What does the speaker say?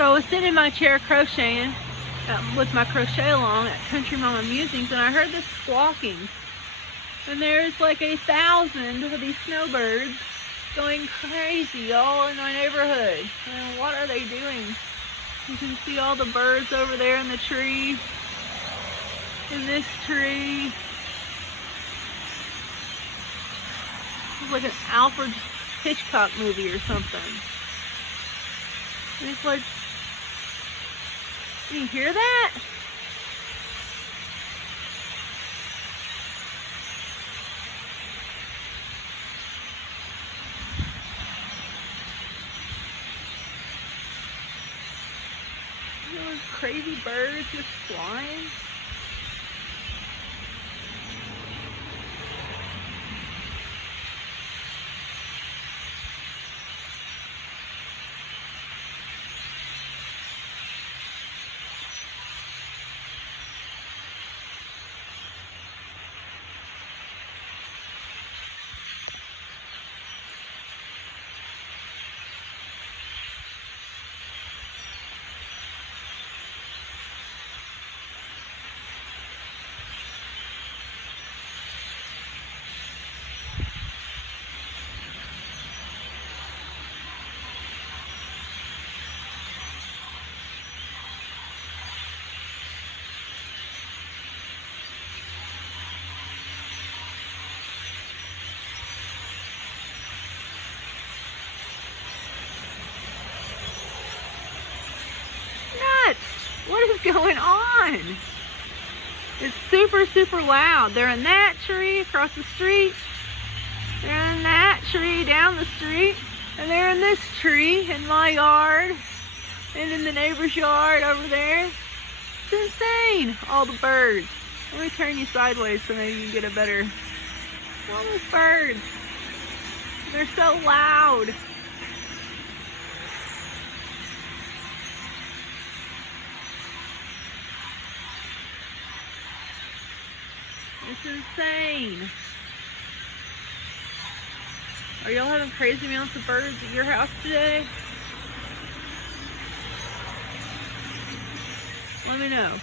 So I was sitting in my chair crocheting with my crochet along at Country Mama Musings, and I heard this squawking. And there's like 1,000 of these snowbirds going crazy all in my neighborhood. And what are they doing? You can see all the birds over there in the tree, in this tree. It's like an Alfred Hitchcock movie or something. And it's like, can you hear that? Those crazy birds just flying. What is going on? It's super, super loud. They're in that tree across the street. They're in that tree down the street. And they're in this tree in my yard. And in the neighbor's yard over there. It's insane, all the birds. Let me turn you sideways so maybe you can get a better... All those birds. They're so loud. It's insane. Are y'all having crazy amounts of birds at your house today? Let me know.